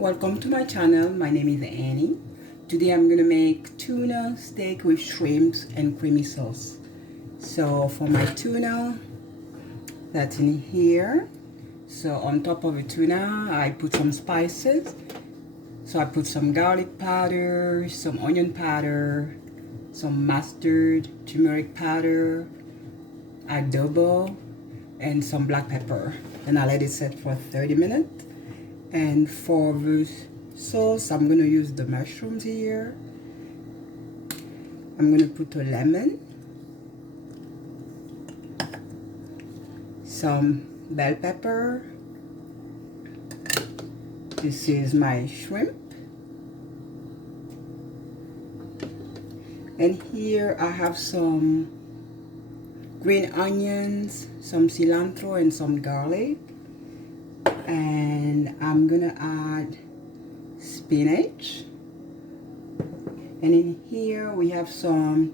Welcome to my channel. My name is Annie. Today I'm gonna make tuna steak with shrimps and creamy sauce. So for my tuna, that's in here. So on top of the tuna, I put some spices. So I put some garlic powder, some onion powder, some mustard, turmeric powder, adobo, and some black pepper. And I let it set for 30 minutes. And for the sauce, I'm gonna use the mushrooms here. I'm gonna put a lemon, some bell pepper. This is my shrimp. And here I have some green onions, some cilantro, and some garlic. And I'm gonna add spinach. And in here we have some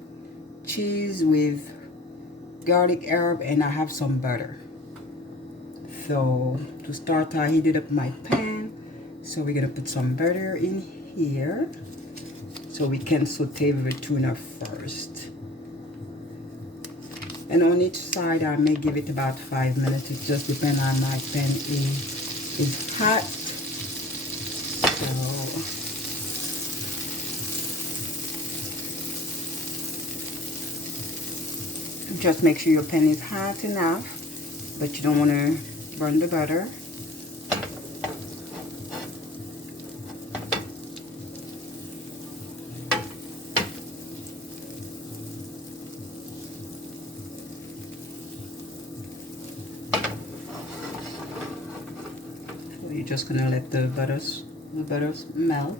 cheese with garlic herb, and I have some butter. So to start, I heated up my pan. So we're gonna put some butter in here so we can saute the tuna first. And on each side, I may give it about 5 minutes. It just depends on my pan is hot. So just make sure your pan is hot enough, but you don't want to burn the butter. You're just gonna let the butters melt.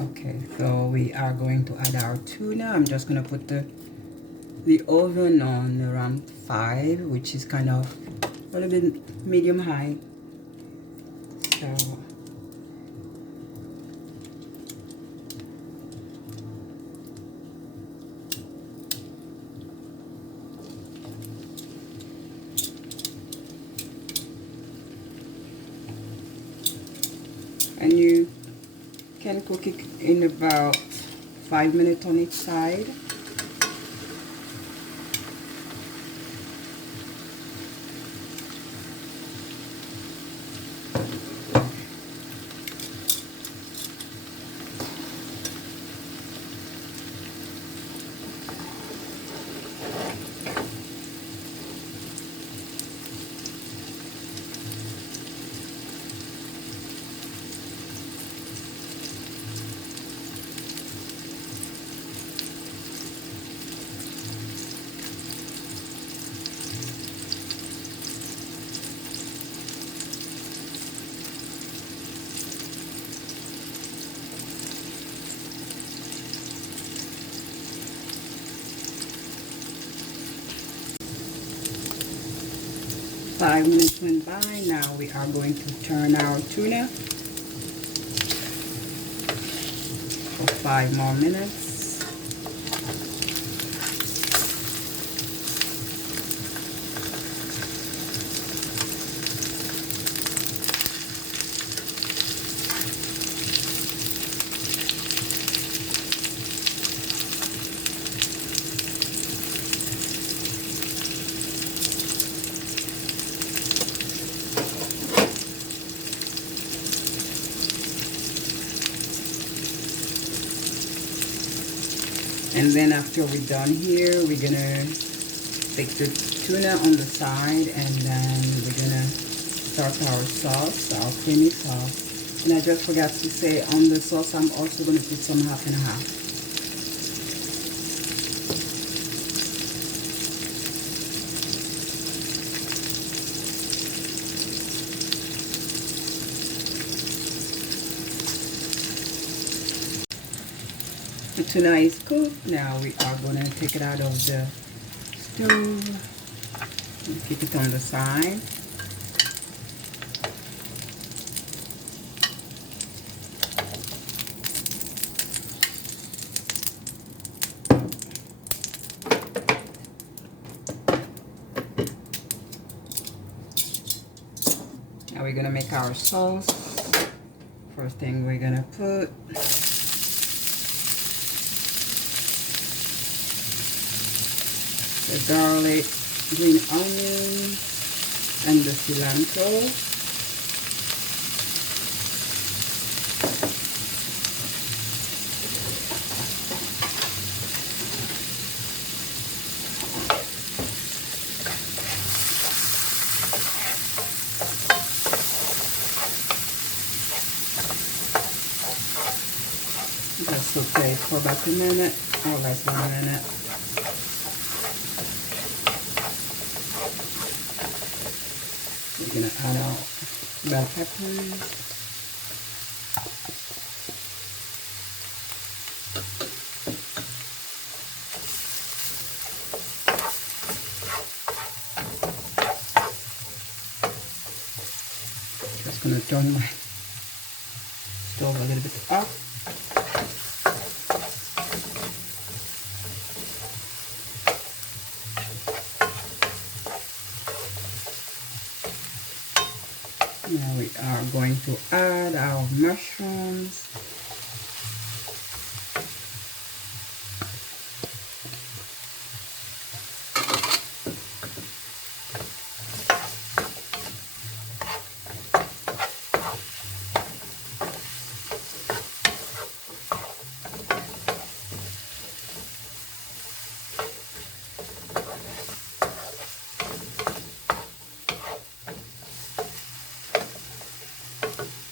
Okay, so we are going to add our tuna. I'm just gonna put the oven on around 5, which is kind of a little bit medium high. So and you can cook it in about 5 minutes on each side. Five minutes went by. Now we are going to turn our tuna for 5 more minutes. And then after we're done here, we're gonna take the tuna on the side, and then we're gonna start our sauce, our creamy sauce. And I just forgot to say, on the sauce, I'm also gonna put some half and half. The tuna is cooked. Now we are going to take it out of the stove Keep it on the side. Now we're gonna make our sauce. First thing we're gonna put the garlic, green onion, and the cilantro. Just saute for about a minute or less than a minute. We're gonna add our bell peppers. Just gonna turn my stove a little bit up. Now we are going to add our mushrooms.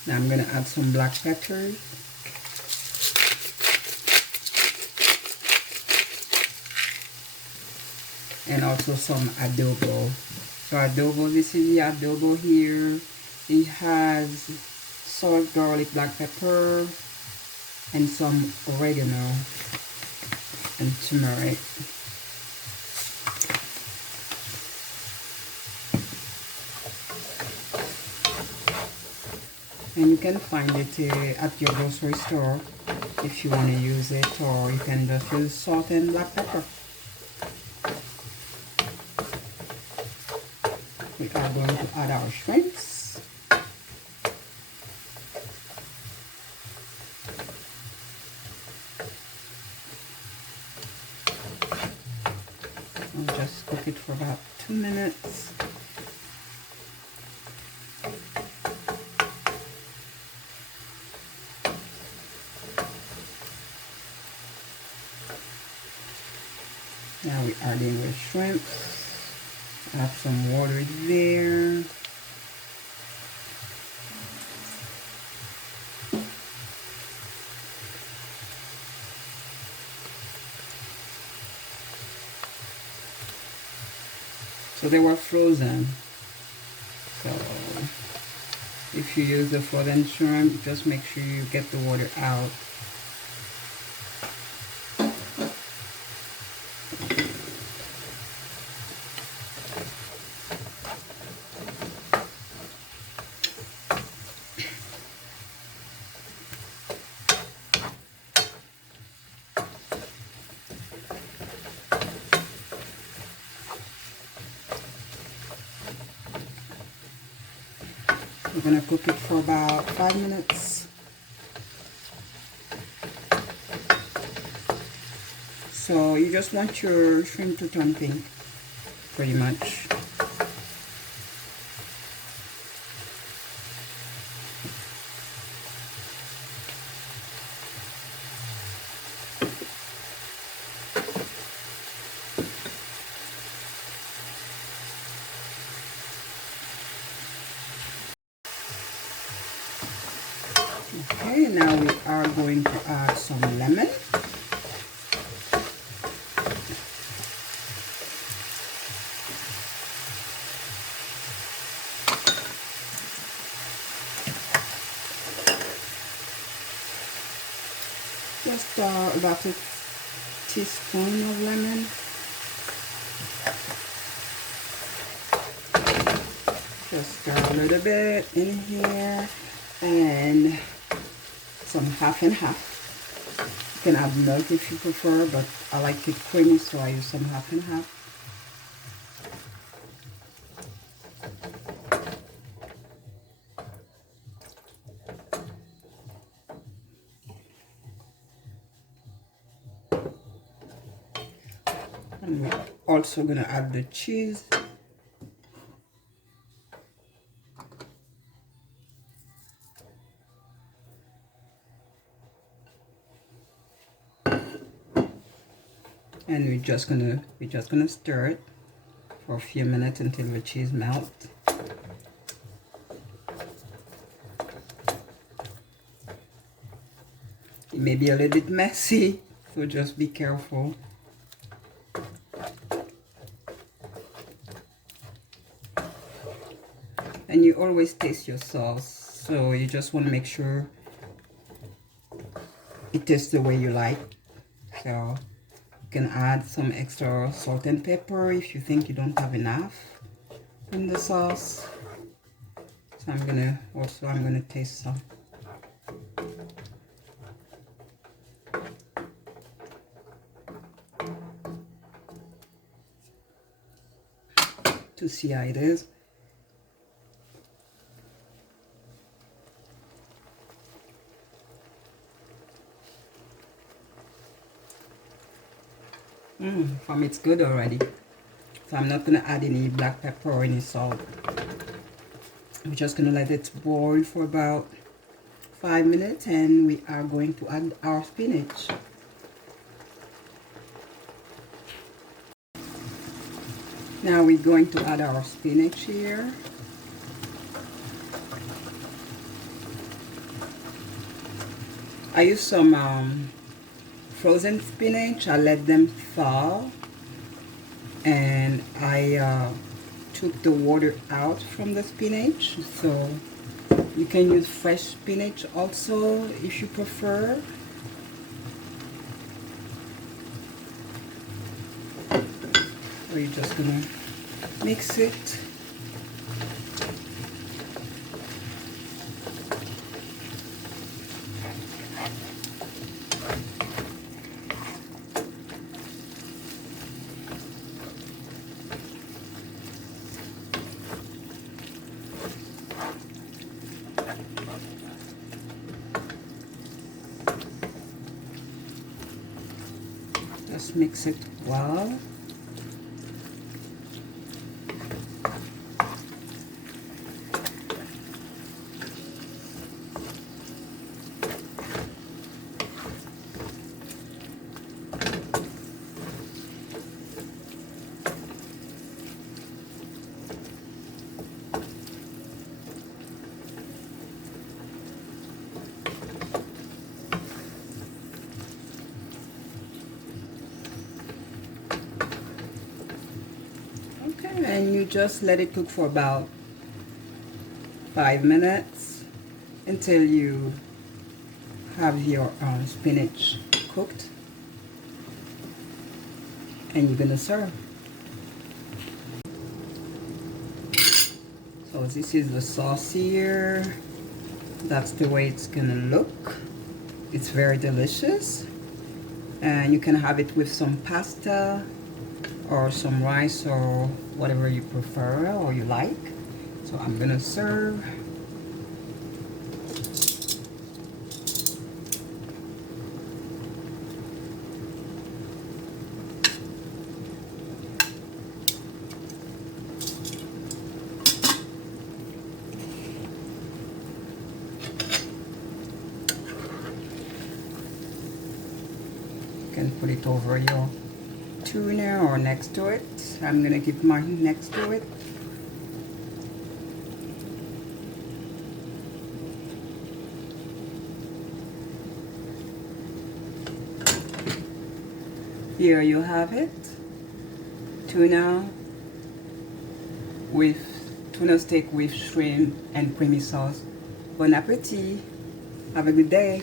Now I'm going to add some black pepper. And also some adobo. So adobo, this is the adobo here. It has salt, garlic, black pepper, and some oregano and turmeric. And you can find it at your grocery store if you want to use it, or you can just use salt and black pepper. We are going to add our shrimps. I'll just cook it for about 2 minutes. Now we're adding the shrimps. Add some water there. So they were frozen. So if you use the frozen shrimp, just make sure you get the water out. We're going to cook it for about 5 minutes. So you just want your shrimp to turn pink, pretty much. Okay, now we are going to add some lemon. Just about a teaspoon of lemon. Just stir a little bit in here, and some half and half. You can add milk if you prefer, but I like it creamy, so I use some half and half. And we're also gonna add the cheese. And we're just gonna stir it for a few minutes until the cheese melts. It may be a little bit messy, so just be careful. And you always taste your sauce, so you just want to make sure it tastes the way you like. So you can add some extra salt and pepper if you think you don't have enough in the sauce. So I'm gonna taste some. To see how it is. For me it's good already. So I'm not gonna add any black pepper or any salt. We're just gonna let it boil for about 5 minutes, and we are going to add our spinach. Now we're going to add our spinach here. I use some frozen spinach. I let them thaw, and I took the water out from the spinach. So you can use fresh spinach also if you prefer. So you're just gonna mix it. Just mix it well. And you just let it cook for about 5 minutes until you have your spinach cooked, and you're gonna serve. So this is the sauce here. That's the way it's gonna look. It's very delicious, and you can have it with some pasta or some rice or whatever you prefer or you like. So I'm gonna serve. You can put it over your tuna or next to it. I'm gonna keep mine next to it. Here you have it. Tuna steak with shrimp and creamy sauce. Bon appetit. Have a good day.